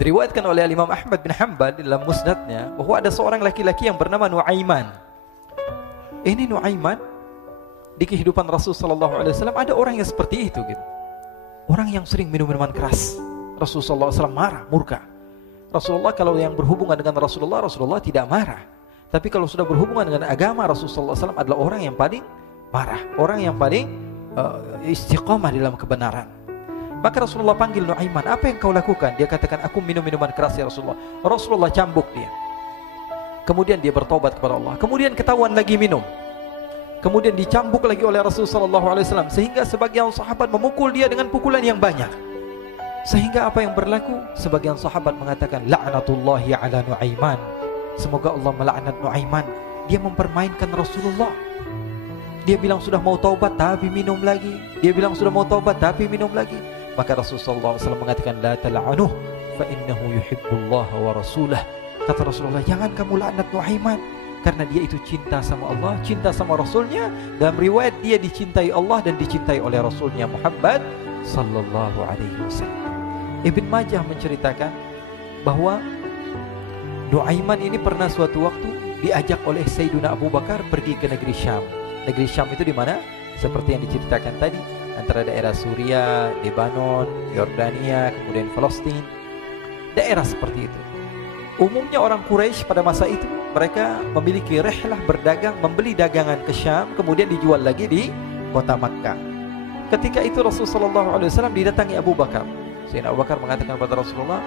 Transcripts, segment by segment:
Diriwayatkan oleh Imam Ahmad bin Hanbal dalam musnadnya bahwa ada seorang laki-laki yang bernama Nuaiman. Ini Nuaiman di kehidupan Rasul sallallahu alaihi wasallam ada orang yang seperti itu gitu. Orang yang sering minum minuman keras. Rasul sallallahu alaihi wasallam marah, murka. Rasulullah kalau yang berhubungan dengan Rasulullah tidak marah. Tapi kalau sudah berhubungan dengan agama, Rasul sallallahu alaihi wasallam adalah orang yang paling marah, orang yang paling istiqamah dalam kebenaran. Maka Rasulullah panggil Nuaiman, apa yang kau lakukan? Dia katakan, aku minum minuman keras ya Rasulullah. Rasulullah cambuk dia. Kemudian dia bertobat kepada Allah. Kemudian ketahuan lagi minum. Kemudian dicambuk lagi oleh Rasulullah sallallahu alaihi wasallam, sehingga sebagian sahabat memukul dia dengan pukulan yang banyak. Sehingga apa yang berlaku? Sebagian sahabat mengatakan, la'natullahi ala Nuaiman. Semoga Allah melaknat Nuaiman. Dia mempermainkan Rasulullah. Dia bilang sudah mau taubat tapi minum lagi. Dia bilang sudah mau taubat tapi minum lagi. Maka Rasulullah SAW mengatakan, la tal'anuh fa innahu yuhibbullaha wa rasulah. Kata Rasulullah, jangan kamu laknat Nuaiman, karena dia itu cinta sama Allah, cinta sama Rasulnya. Dalam riwayat dia dicintai Allah dan dicintai oleh Rasulnya Muhammad sallallahu alaihi wasallam. Ibn Majah menceritakan bahwa Nuaiman ini pernah suatu waktu diajak oleh Sayyidina Abu Bakar pergi ke negeri Syam. Negeri Syam itu di mana? Seperti yang diceritakan tadi, antara daerah Suriah, Lebanon, Yordania, kemudian Palestina. Daerah seperti itu. Umumnya orang Quraisy pada masa itu mereka memiliki rihlah berdagang, membeli dagangan ke Syam, kemudian dijual lagi di kota Makkah. Ketika itu Rasulullah SAW didatangi Abu Bakar. Sayyidina Abu Bakar mengatakan kepada Rasulullah,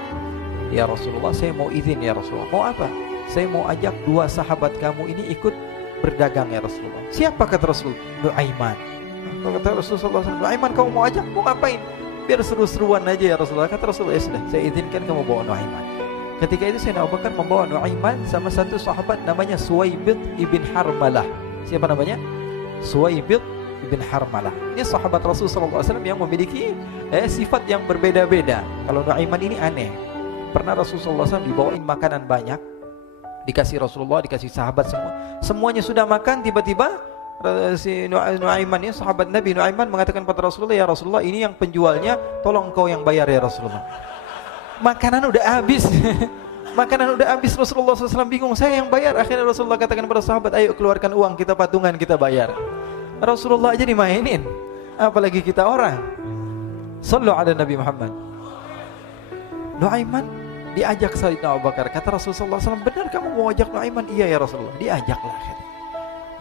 ya Rasulullah, saya mau izin ya Rasulullah. Mau apa? Saya mau ajak dua sahabat kamu ini ikut berdagang ya Rasulullah. Siapa kata Rasul? Nuaiman. Kata Rasulullah SAW, Nuaiman kamu mau ajak? Mau ngapain? Biar seru-seruan aja ya Rasulullah. Kata Rasulullah, ya sudah, saya izinkan kamu bawa Nuaiman. Ketika itu Sayyidina Abu Bakar membawa Nuaiman sama satu sahabat namanya Suwaibid ibn Harmalah. Siapa namanya? Suwaibid ibn Harmalah. Ini sahabat Rasulullah SAW yang memiliki sifat yang berbeda-beda. Kalau Nuaiman ini aneh. Pernah Rasulullah SAW dibawain makanan banyak, dikasih Rasulullah, dikasih sahabat semua. Semuanya sudah makan, tiba-tiba si Nuaiman ini, sahabat Nabi Nuaiman mengatakan kepada Rasulullah, ya Rasulullah, ini yang penjualnya, tolong kau yang bayar ya Rasulullah. Makanan udah habis. Makanan udah habis, Rasulullah SAW bingung, saya yang bayar. Akhirnya Rasulullah katakan kepada sahabat, ayo keluarkan uang, kita patungan, kita bayar. Rasulullah aja dimainin, apalagi kita orang. Sallu ala Nabi Muhammad. Nuaiman diajak Sayyidina Abu Bakar. Kata Rasulullah SAW, benar kamu mau ajak Nuaiman? Iya ya Rasulullah. Diajaklah akhirnya.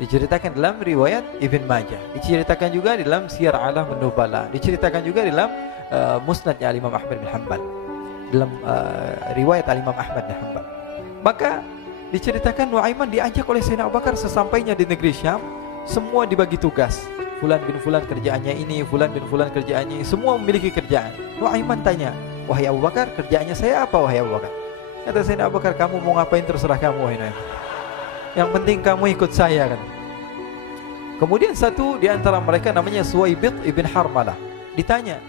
Diceritakan dalam riwayat Ibn Majah, diceritakan juga dalam Siyar A'lam An-Nubala, diceritakan juga dalam musnadnya Imam Ahmad bin Hanbal, dalam riwayat Imam Ahmad bin Hanbal. Maka diceritakan Nuaiman diajak oleh Sayyidina Abu Bakar. Sesampainya di negeri Syam, semua dibagi tugas. Fulan bin Fulan kerjaannya ini, Fulan bin Fulan kerjaannya ini, semua memiliki kerjaan. Nuaiman tanya, wahai Abu Bakar, kerjaannya saya apa wahai Abu Bakar? Kata Sayyidina Abu Bakar, kamu mau ngapain terserah kamu wahai Nuaiman. Yang penting kamu ikut saya kan. Kemudian satu di antara mereka namanya Suwaibid ibn Harmalah. Ditanya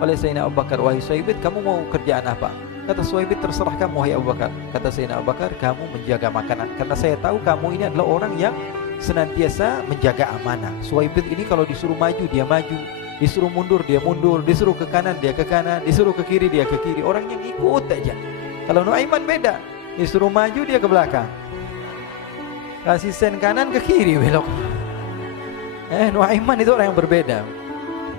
oleh Sayyidina Abu Bakar, wahai Suwaibid, kamu mau kerjaan apa? Kata Suwaibid, terserah kamu wahai Abu Bakar. Kata Sayyidina Abu Bakar, kamu menjaga makanan, karena saya tahu kamu ini adalah orang yang senantiasa menjaga amanah. Suwaibid ini kalau disuruh maju dia maju, disuruh mundur dia mundur, disuruh ke kanan dia ke kanan, disuruh ke kiri dia ke kiri. Orang yang ikut aja. Kalau Nuaiman beda, disuruh maju dia ke belakang, kasih sen kanan ke kiri belok. Nuaiman itu orang yang berbeda.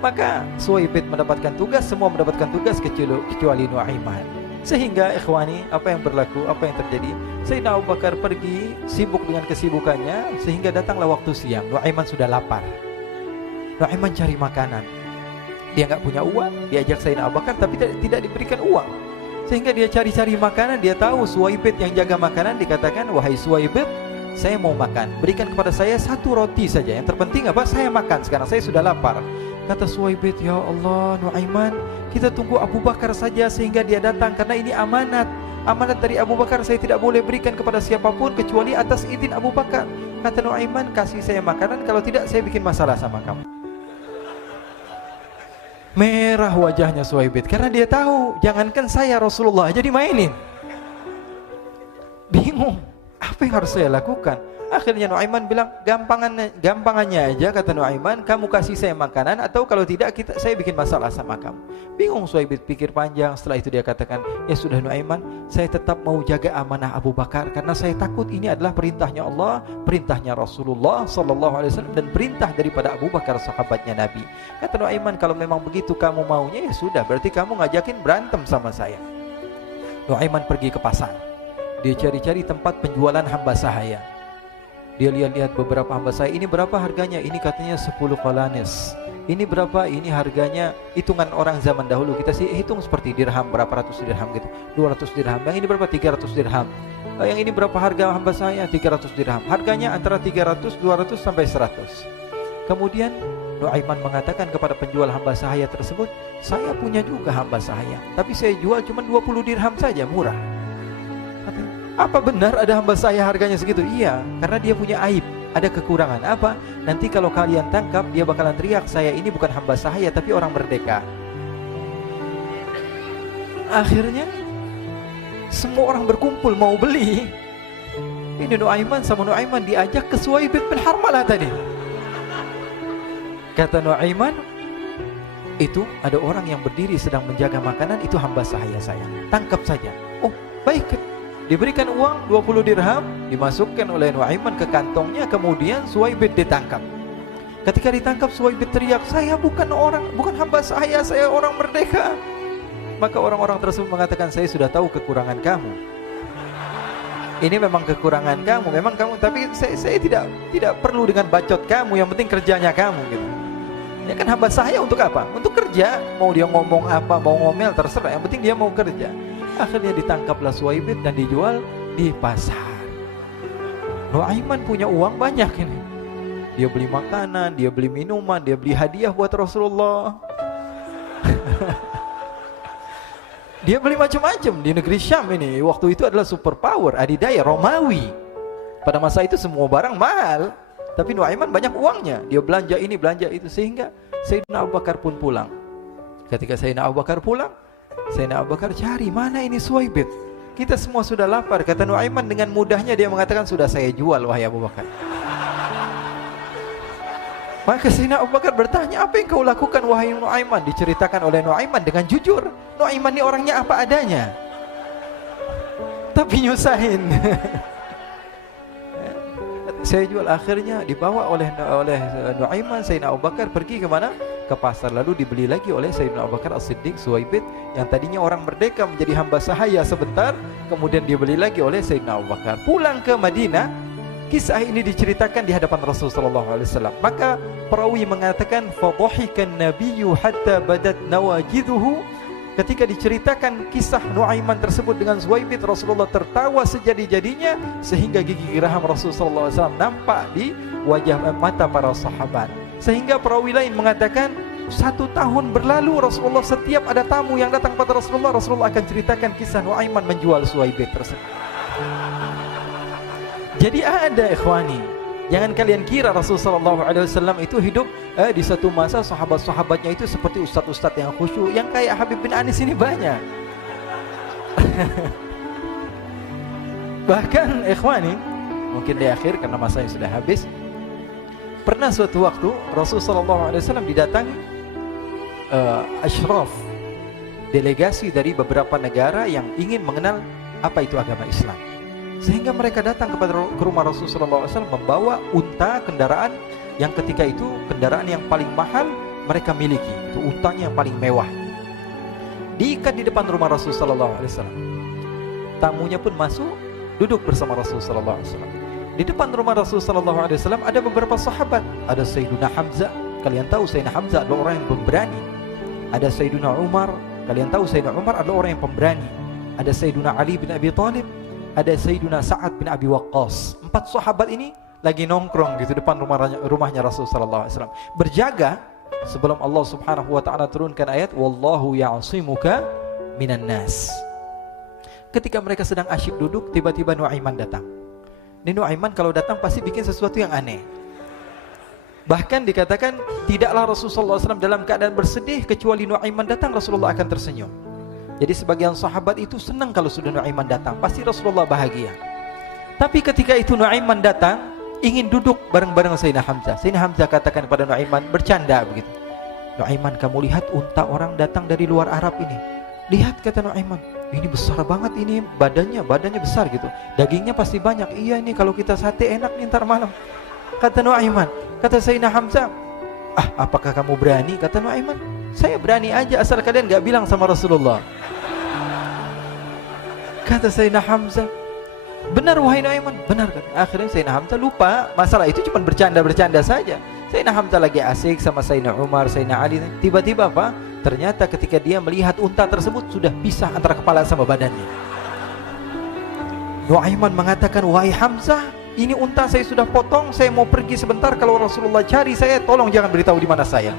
Maka Suwaibid mendapatkan tugas, semua mendapatkan tugas kecuali Nuaiman. Sehingga ikhwani, apa yang berlaku, apa yang terjadi? Sayyidina Abu Bakar pergi sibuk dengan kesibukannya, sehingga datanglah waktu siang. Nuaiman sudah lapar. Nuaiman cari makanan. Dia nggak punya uang, diajak Sayyidina Abu Bakar tapi tidak diberikan uang. Sehingga dia cari-cari makanan. Dia tahu Suwaibid yang jaga makanan. Dikatakan, wahai Suwaibid, saya mau makan, berikan kepada saya satu roti saja. Yang terpenting apa? Saya makan sekarang, saya sudah lapar. Kata Suwaibid, ya Allah Nuaiman, kita tunggu Abu Bakar saja sehingga dia datang, karena ini amanat. Amanat dari Abu Bakar, saya tidak boleh berikan kepada siapapun kecuali atas izin Abu Bakar. Kata Nuaiman, kasih saya makanan, kalau tidak saya bikin masalah sama kamu. Merah wajahnya Suwaibid, karena dia tahu, jangankan saya, Rasulullah aja dimainin. Bingung, apa yang harus saya lakukan? Akhirnya Nuaiman bilang, gampangannya aja, kata Nuaiman, kamu kasih saya makanan, atau kalau tidak saya bikin masalah sama kamu. Bingung Suhaib pikir panjang. Setelah itu dia katakan, ya sudah Nuaiman, saya tetap mau jaga amanah Abu Bakar, karena saya takut ini adalah perintahnya Allah, perintahnya Rasulullah SAW, dan perintah daripada Abu Bakar, sahabatnya Nabi. Kata Nuaiman, kalau memang begitu kamu maunya, ya sudah, berarti kamu ngajakin berantem sama saya. Nuaiman pergi ke pasar. Dia cari-cari tempat penjualan hamba sahaya. Dia lihat-lihat beberapa hamba sahaya. Ini berapa harganya? Ini katanya 10 qalanis. Ini berapa? Ini harganya, hitungan orang zaman dahulu, kita sih hitung seperti dirham, berapa ratus dirham gitu, 200 dirham. Yang ini berapa? 300 dirham. Yang ini berapa harga hamba sahaya? 300 dirham. Harganya antara 300, 200 sampai 100. Kemudian Nuaiman mengatakan kepada penjual hamba sahaya tersebut, saya punya juga hamba sahaya, tapi saya jual cuma 20 dirham saja, murah. Apa benar ada hamba saya harganya segitu? Iya, karena dia punya aib, ada kekurangan. Apa? Nanti kalau kalian tangkap, dia bakalan teriak, saya ini bukan hamba sahaya tapi orang merdeka. Akhirnya semua orang berkumpul mau beli. Ini Nuaiman sama Nuaiman diajak ke Suhaib bin Harmalah tadi. Kata Nuaiman, itu ada orang yang berdiri sedang menjaga makanan, itu hamba sahaya saya, tangkap saja. Oh baik. Diberikan uang 20 dirham, dimasukkan oleh Nuaiman ke kantongnya, kemudian Suhaib ditangkap. Ketika ditangkap, Suhaib teriak, saya bukan hamba saya orang merdeka. Maka orang-orang tersebut mengatakan, saya sudah tahu kekurangan kamu. Ini memang kekurangan kamu, memang kamu, tapi saya tidak perlu dengan bacot kamu, yang penting kerjanya kamu gitu. Ya kan hamba saya untuk apa? Untuk kerja, mau dia ngomong apa, mau ngomel terserah, yang penting dia mau kerja. Akhirnya ditangkaplah Suhaib dan dijual di pasar. Nuaiman punya uang banyak ini. Dia beli makanan, dia beli minuman, dia beli hadiah buat Rasulullah. Dia beli macam-macam di negeri Syam ini. Waktu itu adalah superpower, adidaya Romawi. Pada masa itu semua barang mahal, tapi Nuaiman banyak uangnya. Dia belanja ini, belanja itu, sehingga Sayyidina Abu Bakar pun pulang. Ketika Sayyidina Abu Bakar pulang, Sayyidina Abu Bakar cari, mana ini Suhaib? Kita semua sudah lapar. Kata Nuaiman dengan mudahnya dia mengatakan, sudah saya jual wahai Abu Bakar. Maka Sayyidina Abu Bakar bertanya, apa yang kau lakukan wahai Nuaiman? Diceritakan oleh Nuaiman dengan jujur. Nuaiman ini orangnya apa adanya, tapi nyusahin. Saya jual. Akhirnya dibawa oleh Nuaiman, Sayyidina Abu Bakar pergi ke mana? Ke pasar, lalu dibeli lagi oleh Sayyidina Abu Bakar As-Siddiq Suhaib yang tadinya orang merdeka menjadi hamba sahaya sebentar, kemudian dibeli lagi oleh Sayyidina Abu Bakar. Pulang ke Madinah, kisah ini diceritakan di hadapan Rasulullah SAW. Maka perawi mengatakan, fadhahikan nabiyyu hatta badat nawajiduhu. Ketika diceritakan kisah Nuaiman tersebut dengan Suhaib, Rasulullah tertawa sejadi-jadinya sehingga gigi geraham Rasulullah SAW nampak di wajah mata para sahabat. Sehingga perawi lain mengatakan, 1 tahun berlalu Rasulullah, setiap ada tamu yang datang pada Rasulullah akan ceritakan kisah Nuaiman menjual Suhaib tersebut. Jadi ada ikhwani, jangan kalian kira Rasulullah SAW itu hidup di satu masa sahabat-sahabatnya itu seperti ustadz-ustadz yang khusyuk, yang kayak Habib bin Anis ini banyak. Bahkan ikhwani, mungkin di akhir karena masanya sudah habis, pernah suatu waktu Rasulullah SAW didatangi asyraf, delegasi dari beberapa negara yang ingin mengenal apa itu agama Islam. Sehingga mereka datang ke rumah Rasulullah SAW membawa unta, kendaraan yang ketika itu kendaraan yang paling mahal mereka miliki. Itu untanya yang paling mewah. Diikat di depan rumah Rasulullah SAW. Tamunya pun masuk, duduk bersama Rasulullah SAW. Di depan rumah Rasulullah SAW ada beberapa sahabat. Ada Sayyiduna Hamzah. Kalian tahu Sayyidina Hamzah adalah orang yang pemberani. Ada Sayyiduna Umar. Kalian tahu Sayyidina Umar adalah orang yang pemberani. Ada Sayyiduna Ali bin Abi Thalib. Ada Sayyiduna Sa'ad bin Abi Waqqas. 4 sahabat ini lagi nongkrong gitu depan rumahnya Rasulullah SAW, berjaga sebelum Allah Subhanahu wa taala turunkan ayat wallahu ya'simuka minan nas. Ketika mereka sedang asyik duduk, tiba-tiba Nuaiman datang. Ini Nuaiman kalau datang pasti bikin sesuatu yang aneh. Bahkan dikatakan tidaklah Rasulullah SAW dalam keadaan bersedih, kecuali Nuaiman datang Rasulullah akan tersenyum. Jadi sebagian sahabat itu senang kalau sudah Nuaiman datang, pasti Rasulullah bahagia. Tapi ketika itu Nuaiman datang, ingin duduk bareng-bareng Sayyidina Hamzah. Sayyidina Hamzah katakan kepada Nuaiman, bercanda begitu. Nuaiman, kamu lihat unta orang datang dari luar Arab ini. Lihat, kata Nuaiman, ini besar banget ini, badannya besar gitu. Dagingnya pasti banyak. Iya, ini kalau kita sate enak nih ntar malam. Kata Nuaiman. Kata Sayyidina Hamzah, apakah kamu berani? Kata Nuaiman, saya berani aja asal kalian gak bilang sama Rasulullah. Kata Sayyidina Hamzah, benar wahai Nuaiman, benar. Akhirnya Sayyidina Hamzah lupa masalah itu, cuma bercanda-bercanda saja. Sayyidina Hamzah lagi asik sama Sayyidina Umar, Sayyidina Ali. Tiba-tiba apa? Ternyata ketika dia melihat unta tersebut sudah pisah antara kepala sama badannya. Nuaiman mengatakan, wahai Hamzah, ini unta saya sudah potong, saya mau pergi sebentar. Kalau Rasulullah cari saya, tolong jangan beritahu di mana saya.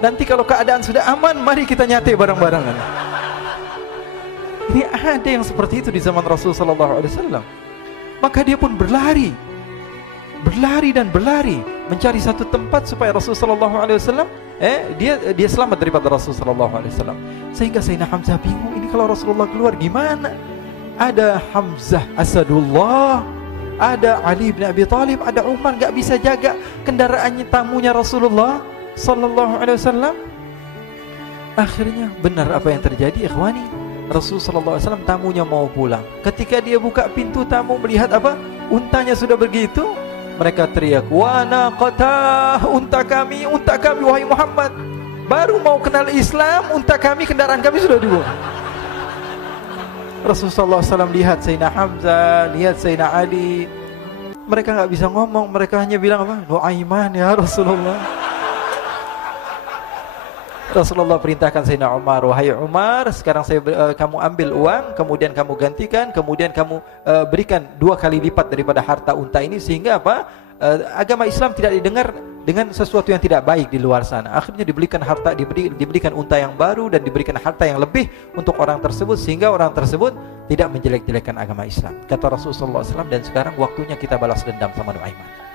Nanti kalau keadaan sudah aman, mari kita nyate bareng-barengan. Ini ada yang seperti itu di zaman Rasulullah SAW. Maka dia pun berlari dan berlari mencari satu tempat supaya Rasulullah SAW dia selamat daripada Rasulullah SAW. Sehingga Sayyidina Hamzah bingung, ini kalau Rasulullah keluar gimana? Ada Hamzah Asadullah, ada Ali bin Abi Thalib, ada Umar, gak bisa jaga kendaraannya, tamunya Rasulullah Sallallahu Alaihi Wasallam. Akhirnya benar apa yang terjadi, ikhwani. Rasulullah SAW tamunya mau pulang. Ketika dia buka pintu tamu melihat apa? Untanya sudah begitu. Mereka teriak, wa naqatah, unta kami wahai Muhammad. Baru mau kenal Islam, unta kami, kendaraan kami sudah dibuang. Rasulullah SAW lihat Sayyidina Hamzah, lihat Sayyidina Ali. Mereka gak bisa ngomong, mereka hanya bilang apa? Nuaiman ya Rasulullah. Rasulullah perintahkan Sayyidina Umar, wahai Umar, sekarang kamu ambil uang, kemudian kamu gantikan, kemudian kamu berikan 2 kali lipat daripada harta unta ini, sehingga apa? Agama Islam tidak didengar dengan sesuatu yang tidak baik di luar sana. Akhirnya diberikan harta, diberikan unta yang baru dan diberikan harta yang lebih untuk orang tersebut, sehingga orang tersebut tidak menjelek-jelekan agama Islam. Kata Rasulullah SAW, dan sekarang waktunya kita balas dendam sama Nuaiman.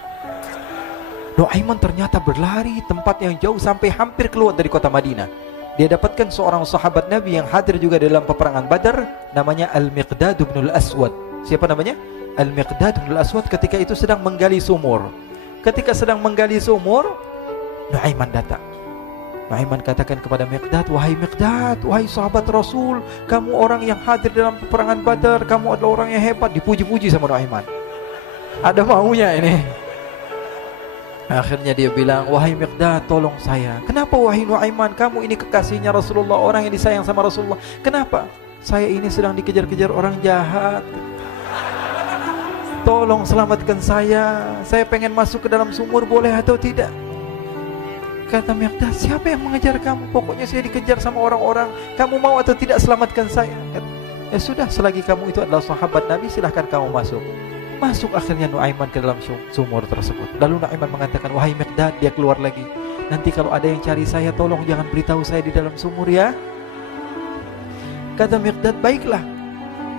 Nuaiman ternyata berlari tempat yang jauh sampai hampir keluar dari kota Madinah. Dia dapatkan seorang sahabat Nabi yang hadir juga dalam peperangan Badar, namanya Al-Miqdad bin Al-Aswad. Siapa namanya? Al-Miqdad bin Al-Aswad ketika itu sedang menggali sumur. Ketika sedang menggali sumur, Nuaiman datang. Nuaiman katakan kepada Miqdad, wahai Miqdad, wahai sahabat Rasul, kamu orang yang hadir dalam peperangan Badar, kamu adalah orang yang hebat. Dipuji-puji sama Nuaiman. Ada maunya ini. Akhirnya dia bilang, wahai Miqdad, tolong saya. Kenapa wahai Nuaiman? Kamu ini kekasihnya Rasulullah, orang yang disayang sama Rasulullah. Kenapa? Saya ini sedang dikejar-kejar orang jahat. Tolong selamatkan saya. Saya pengen masuk ke dalam sumur, boleh atau tidak? Kata Miqdad, siapa yang mengejar kamu? Pokoknya saya dikejar sama orang-orang. Kamu mau atau tidak selamatkan saya? Ya sudah, selagi kamu itu adalah sahabat Nabi, silahkan kamu masuk. Masuk akhirnya Nuaiman ke dalam sumur tersebut. Lalu Nuaiman mengatakan, wahai Miqdad, dia keluar lagi. Nanti kalau ada yang cari saya, tolong jangan beritahu saya di dalam sumur ya. Kata Miqdad, baiklah.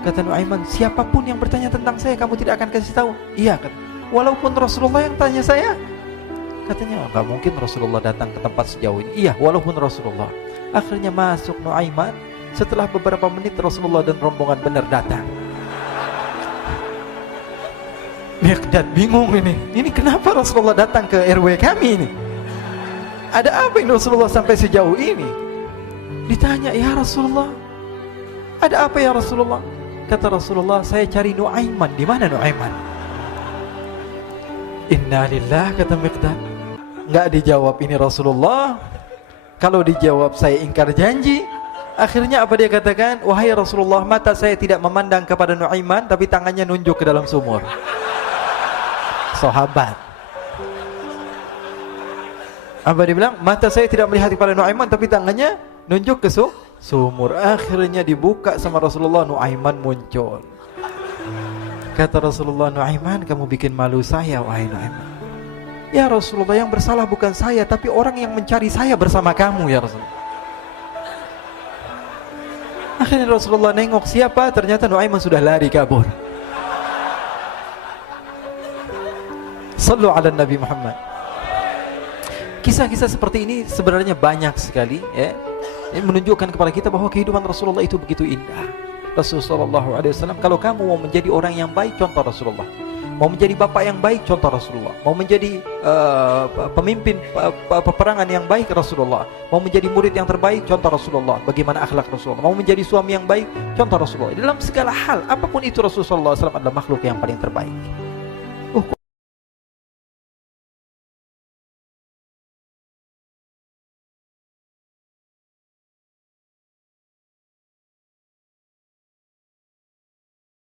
Kata Nuaiman, siapapun yang bertanya tentang saya, kamu tidak akan kasih tahu. Iya, kata. Walaupun Rasulullah yang tanya saya. Katanya, enggak mungkin Rasulullah datang ke tempat sejauh ini. Iya, walaupun Rasulullah. Akhirnya masuk Nuaiman. Setelah beberapa menit Rasulullah dan rombongan benar datang. Miqdad bingung ini. Ini kenapa Rasulullah datang ke RW kami ini? Ada apa ini Rasulullah sampai sejauh ini? Ditanya, ya Rasulullah, ada apa ya Rasulullah? Kata Rasulullah, saya cari Nuaiman. Di mana Nuaiman? Innalillah, kata Miqdad. Enggak dijawab ini Rasulullah. Kalau dijawab saya ingkar janji. Akhirnya apa dia katakan? Wahai Rasulullah, mata saya tidak memandang kepada Nuaiman, tapi tangannya nunjuk ke dalam sumur. Sahabat. Apa dia bilang? Mata saya tidak melihat kepada Nuaiman, tapi tangannya nunjuk ke sumur. Akhirnya dibuka sama Rasulullah, Nuaiman muncul. Kata Rasulullah, Nuaiman, kamu bikin malu saya, wahai Nuaiman. Ya Rasulullah, yang bersalah bukan saya, tapi orang yang mencari saya bersama kamu ya Rasulullah. Akhirnya Rasulullah nengok, siapa? Ternyata Nuaiman sudah lari kabur. Sallu ala Nabi Muhammad. Kisah-kisah seperti ini sebenarnya banyak sekali ya. Ini menunjukkan kepada kita bahwa kehidupan Rasulullah itu begitu indah. Rasulullah SAW, kalau kamu mau menjadi orang yang baik, contoh Rasulullah. Mau menjadi bapak yang baik, contoh Rasulullah. Mau menjadi pemimpin peperangan yang baik, Rasulullah. Mau menjadi murid yang terbaik, contoh Rasulullah. Bagaimana akhlak Rasulullah. Mau menjadi suami yang baik, contoh Rasulullah. Dalam segala hal, apapun itu, Rasulullah SAW adalah makhluk yang paling terbaik.